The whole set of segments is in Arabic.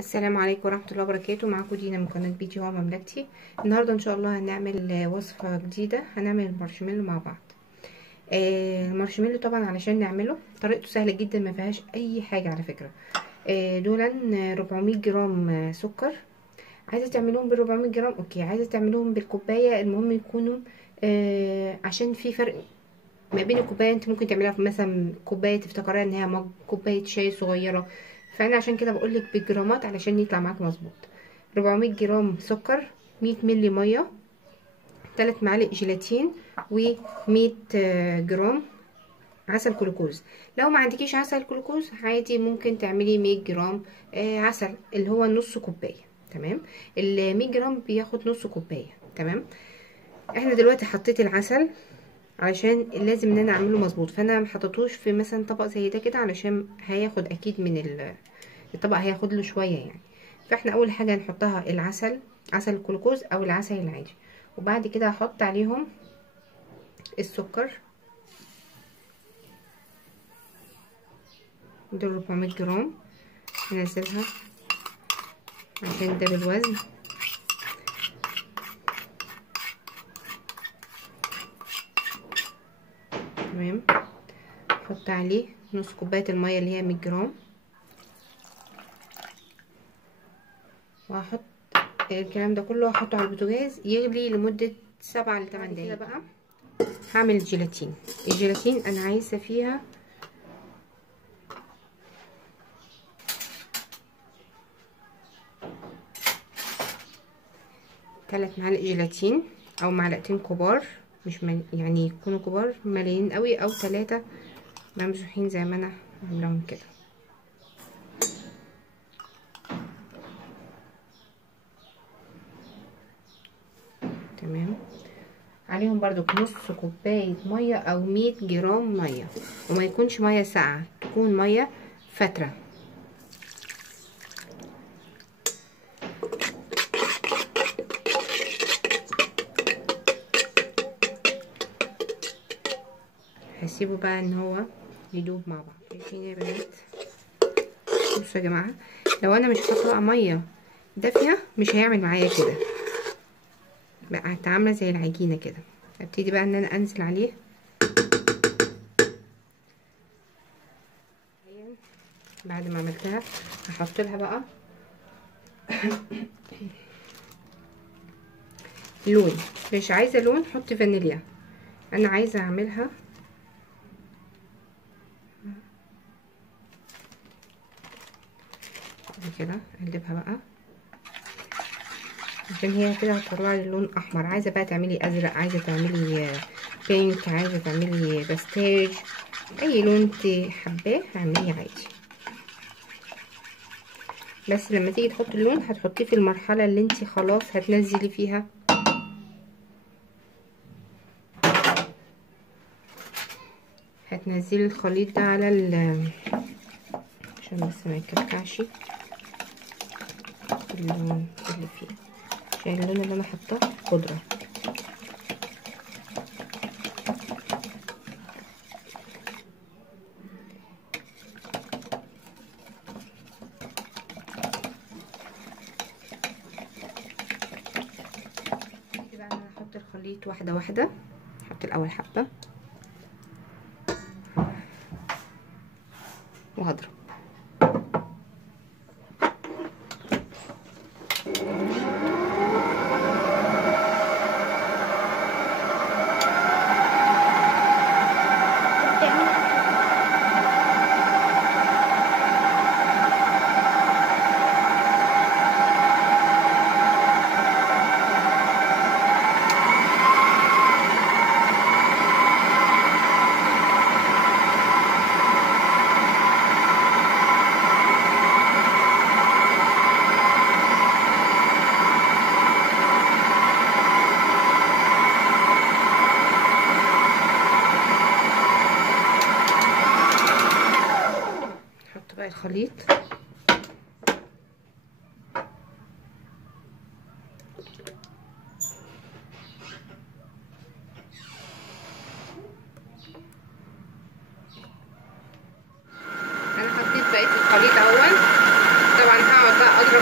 السلام عليكم ورحمة الله وبركاته. معاكم دينا من قناة بيتي هو مملكتي. النهاردة ان شاء الله هنعمل وصفة جديدة، هنعمل المارشميلو مع بعض. المارشميلو طبعا علشان نعمله طريقته سهلة جدا، ما فيهاش اي حاجة على فكرة. دولا 400 جرام سكر. عايزة تعملوهم بال 400 جرام اوكي، عايزة تعملوهم بالكوباية المهم يكونوا عشان في فرق ما بين الكوبايه. انت ممكن تعمليها في مثلا كوبايه تفتكريها ان هي مج، كوبايه شاي صغيره. فانا عشان كده بقولك بالجرامات علشان يطلع معاك مظبوط. 400 جرام سكر، 100 مللي ميه، 3 معالق جيلاتين، و100 جرام عسل جلوكوز. لو ما عندكيش عسل جلوكوز عادي ممكن تعملي 100 جرام عسل اللي هو نص كوبايه. تمام، ال 100 جرام بياخد نص كوبايه. تمام، احنا دلوقتي حطيت العسل علشان لازم ان انا اعمله مظبوط، فانا محطتوش في مثلا طبق زي ده كده علشان هياخد اكيد من الطبق، هياخد له شويه يعني. فاحنا اول حاجه هنحطها العسل، عسل الجلوكوز او العسل العادي، وبعد كده هحط عليهم السكر. دول 400 جرام هنزلها عشان ده بالوزن. تمام، احط عليه نص كوبايه الميه اللي هي 100 جرام، وهحط الكلام ده كله هحطه على البوتاجاز يغلي لمده 7 ل 8 دقايق. كده بقى هعمل الجيلاتين. الجيلاتين انا عايزه فيها 3 معالق جيلاتين او معلقتين كبار، مش يعني يكونوا كبار مليين قوي، او 3 ممسوحين زي ما انا عاملاهم كده. تمام، عليهم برضو نص كوبايه ميه او 100 جرام ميه، وما يكونش ميه ساقعه، تكون ميه فتره. هسيبه بقى ان هو يدوب مع بعض. شايفين يا بنات؟ بصوا يا جماعه، لو انا مش حاطه ميه دافيه مش هيعمل معايا كده، بقى عامله زي العجينه كده. ابتدي بقى ان انا انزل عليه بعد ما عملتها. هحط لها بقى لون، مش عايزه لون حطي فانيليا، انا عايزه اعملها كده. اقلبها بقى عشان هي كده هتطلع لي لون احمر. عايزه بقى تعملي ازرق، عايزه تعملي بينك، عايزه تعملي باستاج، اي لون انت حباه اعمليه عادي. بس لما تيجي تحطي اللون هتحطيه في المرحله اللي انت خلاص هتنزلي فيها. هتنزلي الخليط ده على عشان بس ما يكلكعش اللون اللي فيه، عشان اللون اللي انا حطاه خضره. بقى انا هحط الخليط واحده واحده. هحط الاول حبه وهضرب. بقى الخليط انا حطيت بقيه الخليط اهو. طبعا هقعد بقى اضرب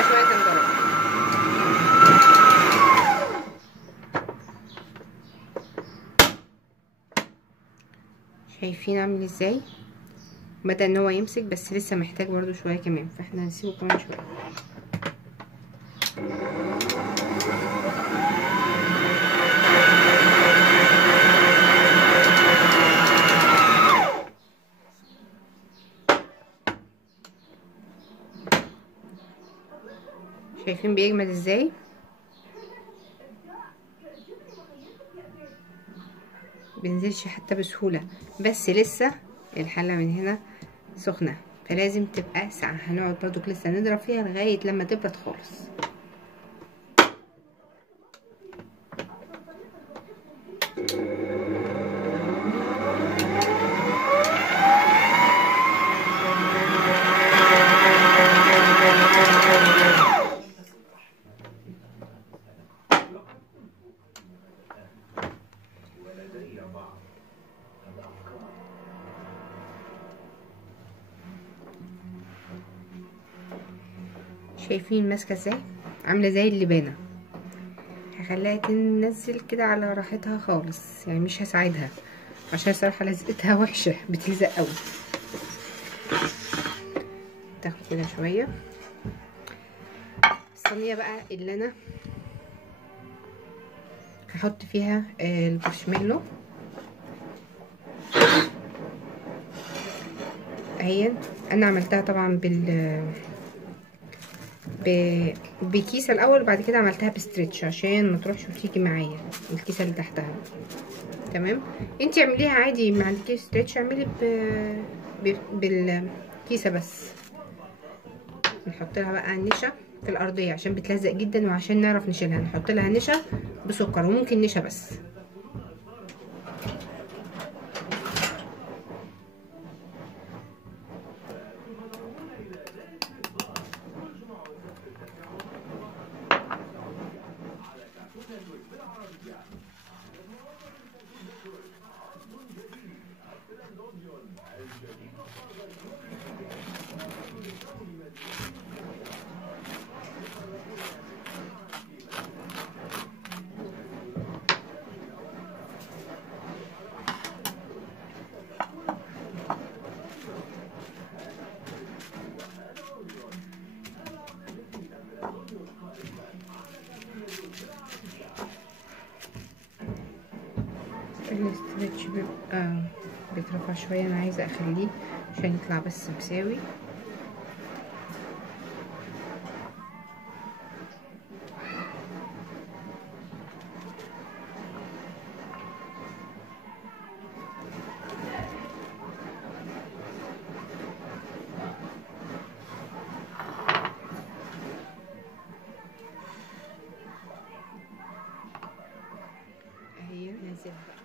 نسيبها شويه تنضرب. شايفين عامل ازاي؟ بدأ ان هو يمسك، بس لسه محتاج برضو شويه كمان، فاحنا هنسيبه كمان شويه. شايفين بيجمد ازاي؟ بينزلش حتى بسهولة، بس لسه الحلة من هنا سخنة، فلازم تبقى ساقعة. هنقعد برضو لسه نضرب فيها لغاية لما تبرد خالص. شايفين ماسكه ازاي؟ عامله زي اللبانه. هخليها تنزل كده على راحتها خالص، يعني مش هساعدها عشان صراحه لزقتها وحشه، بتلزق قوي. تاخد كده شويه. الصينيه بقى اللي انا هحط فيها المارشميلو اهي. انا عملتها طبعا بكيسه الاول، وبعد كده عملتها بستريتش عشان ما تروحش وتيجي معايا الكيسه اللي تحتها. تمام، انتي اعمليها عادي ما عندكيش ستريتش، اعملي بالكيسه بس. نحط لها بقى النشا في الارضيه عشان بتلزق جدا، وعشان نعرف نشيلها نحط لها نشا بسكر، وممكن نشا بس. الاسترتش بيبقى بيترفع شويه، انا عايزه اخليه عشان يطلع بس مساوي. اهي نازله بقى.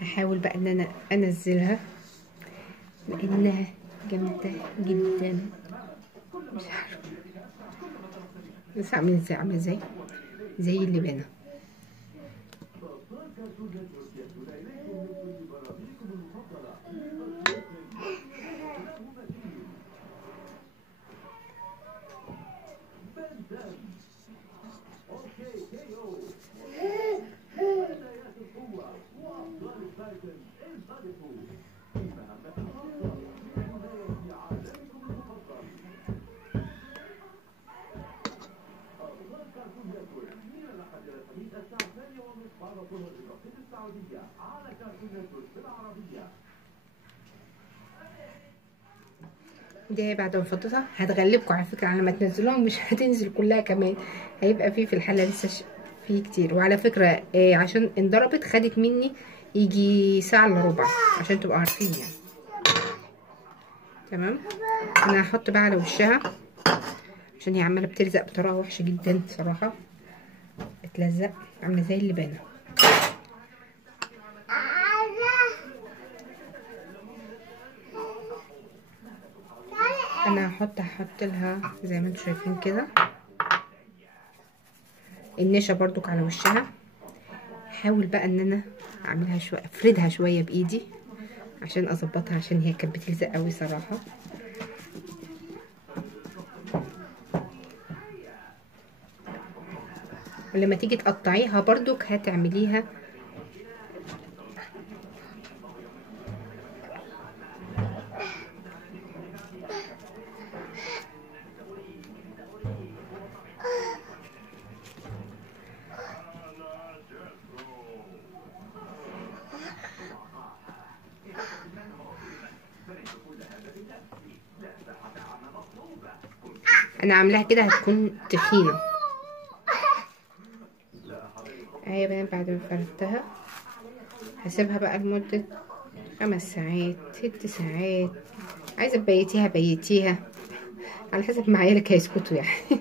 هحاول بقى ان انا انزلها لانها جامده جدا، مش عارفه بس عامله ازاي، عامله ازاي زي اللبانه. دي بعد ما فضيتها هتغلبكم على فكره، على ما تنزلوها مش هتنزل كلها كمان، هيبقى في الحله لسه فيه كتير. وعلى فكره عشان انضربت خدت مني يجي ساعه الا ربع، عشان تبقوا عارفين يعني. تمام، انا هحط بقى على وشها عشان هي عماله بتلزق بطريقه وحشه جدا صراحه، بتلزق عامله زي اللبانه. انا هحط لها زي ما انتم شايفين كده النشا برضك على وشها. احاول بقى ان انا اعملها شويه، افردها شويه بايدي عشان اظبطها، عشان هي كانت بتلزق قوي صراحه. لما تيجي تقطعيها برضك هتعمليها انا عاملاها كده هتكون تخينه اهي يا بنات. بعد ما فردتها هسيبها بقى لمده 5 ساعات 6 ساعات، عايزه تبيتيها بيتيها على حسب ما عيالك هيسكتوا يعني.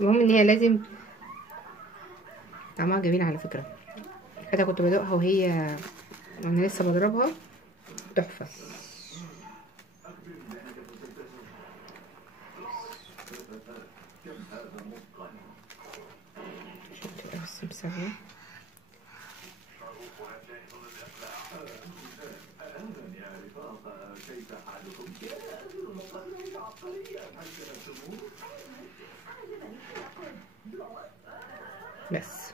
المهم ان هي لازم طعمها جميل على فكره. حتى كنت بدوقها وهي وانا لسه بضربها تحفه. عشان تبقى بس مسويه. بس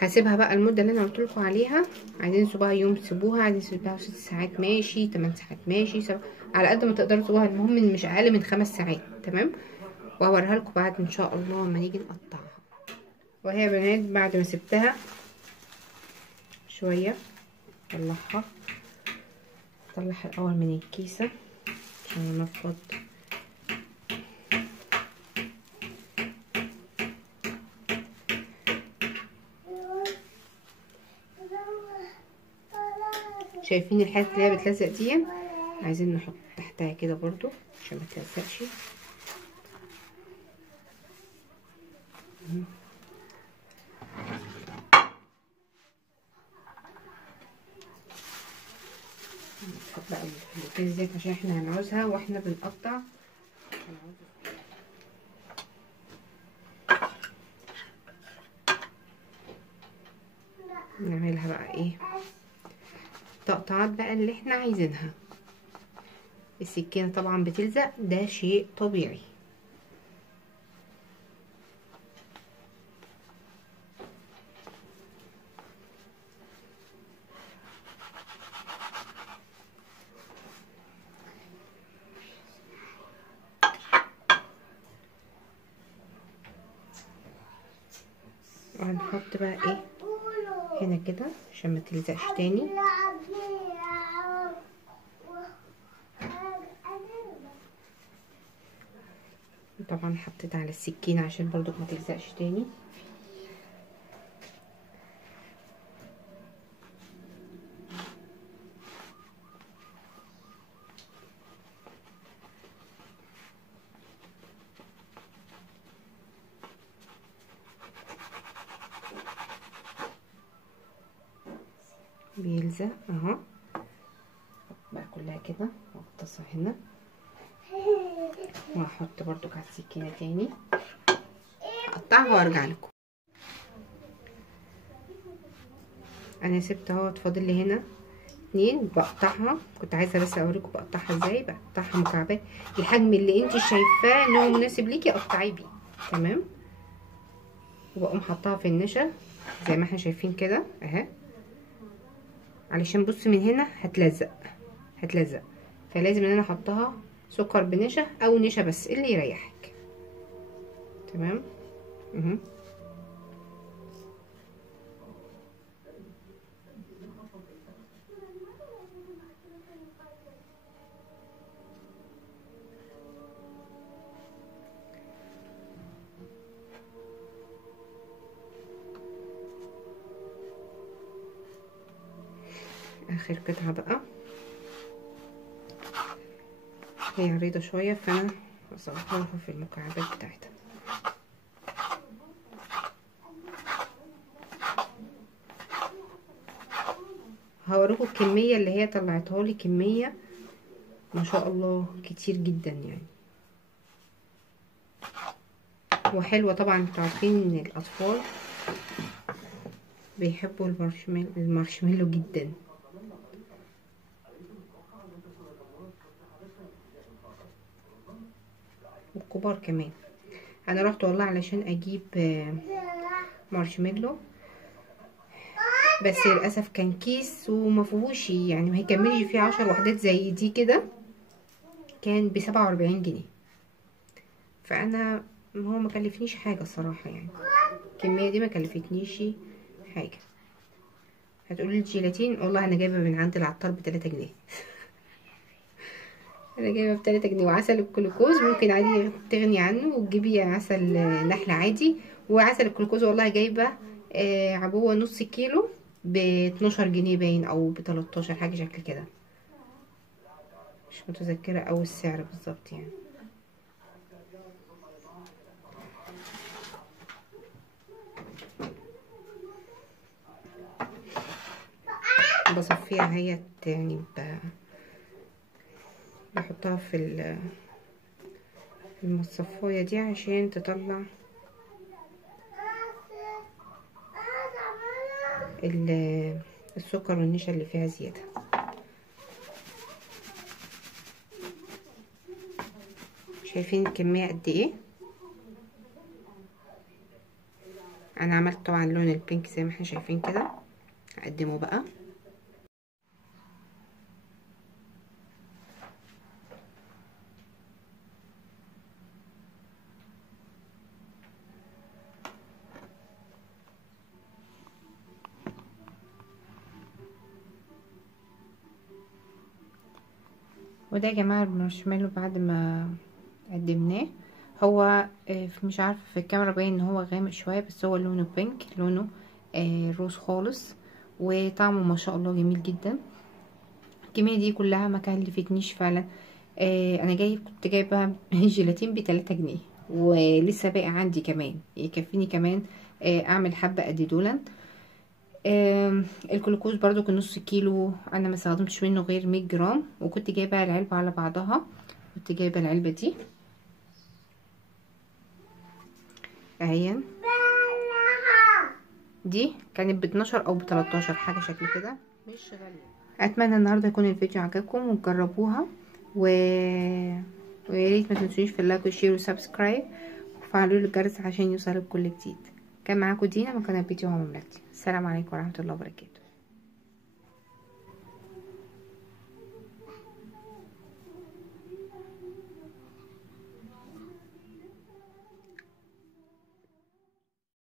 هسيبها بقى المده اللي انا قلت لكم عليها. عايزين تسيبوها يوم سيبوها، عايزين تسيبوها 6 ساعات ماشي، 8 ساعات ماشي، على قد ما تقدروا تسيبوها. المهم ان مش اقل من 5 ساعات. تمام. وهوريها لكم بعد ان شاء الله لما نيجي نقطعها. وهي يا بنات بعد ما سبتها شويه طلعها الاول من الكيسه عشان نفض. شايفين الحاجات اللي هي بتلزق دي؟ عايزين نحط تحتها كده برضو عشان ما تلزقش. نحط بقى الكيس ديت عشان احنا هنعوزها واحنا بنقطع. نعملها بقى ايه تقطعات بقى اللي احنا عايزينها. السكينة طبعا بتلزق، ده شيء طبيعي. وهنحط بقى ايه هنا كده عشان ما تلزقش تاني. طبعا حطيت على السكينة عشان برضو ما تلزقش تاني. بيلزق اهو. بقى كلها كده واقتصها هنا، وهحط برضو على السكينة تاني اقطعها وارجع لكم. انا سبت اهوت فاضل لي هنا 2 بقطعها. كنت عايزه بس اوريكم بقطعها ازاي. بقطعها مكعبات الحجم اللي انت شايفاه ان هو مناسب ليكي قطعيه بيه. تمام. وبقوم حطاها في النشا زي ما احنا شايفين كده اهي، علشان بص من هنا هتلزق. فلازم ان انا احطها سكر بنشا او نشا بس اللي يريحك. تمام. اخر قطعه بقى هي عريضه شويه فانا هصغرها في المكعبات بتاعتها. هوريكم الكميه اللي هي طلعتها لي، كميه ما شاء الله كتير جدا يعني، وحلوه طبعا. انتوا عارفين ان الاطفال بيحبوا المارشميلو جدا. كبار كمان. انا رحت والله علشان اجيب مارشميلو، بس للاسف كان كيس وما فيهوش يعني ما هيكملش فيه 10 وحدات زي دي كده، كان ب47 جنيه. فانا هو ما كلفنيش حاجه الصراحه، يعني الكميه دي ما كلفتنيش حاجه. هتقولي الجيلاتين، والله انا جايبه من عند العطار ب3 جنيه. انا جايبه ب3 جنيه. وعسل الجلوكوز ممكن عادي تغني عنه وتجيبي عسل نحل عادي. وعسل الجلوكوز والله جايبه عبوه نص كيلو ب12 جنيه باين او ب13 حاجه شكل كده، مش متذكره او السعر بالظبط يعني. بصفيها هي يعني بحطها في المصفايه دي عشان تطلع السكر والنشا اللي فيها زياده. شايفين الكميه قد ايه؟ انا عملت طبعا لون البينك زي ما احنا شايفين كده. هقدمه بقى. وده يا جماعه المارشميلو بعد ما قدمناه. هو مش عارفه في الكاميرا باين ان هو غامق شويه، بس هو لونه بينك، لونه روز خالص، وطعمه ما شاء الله جميل جدا. الكميه دي كلها ما كلفتنيش فعلا. انا كنت جايبه جيلاتين ب3 جنيه، ولسه باقي عندي كمان يكفيني كمان اعمل حبه قد دولن. الجلوكوز برضو كان نص كيلو، انا ما استخدمتش منه غير 100 جرام، وكنت جايبه العلبه على بعضها. كنت جايبه العلبه دي اهي، دي كانت ب12 او ب13 حاجه شكل كده، مش غاليه. اتمنى النهارده يكون الفيديو عجبكم وتجربوها، وياريت ما تنسونيش في اللايك والشير والسبسكرايب، وفعلوا الجرس عشان يوصلك كل جديد. كان معاكم دينا من قناه بيتي وماما مملكتي. السلام عليكم ورحمه الله وبركاته.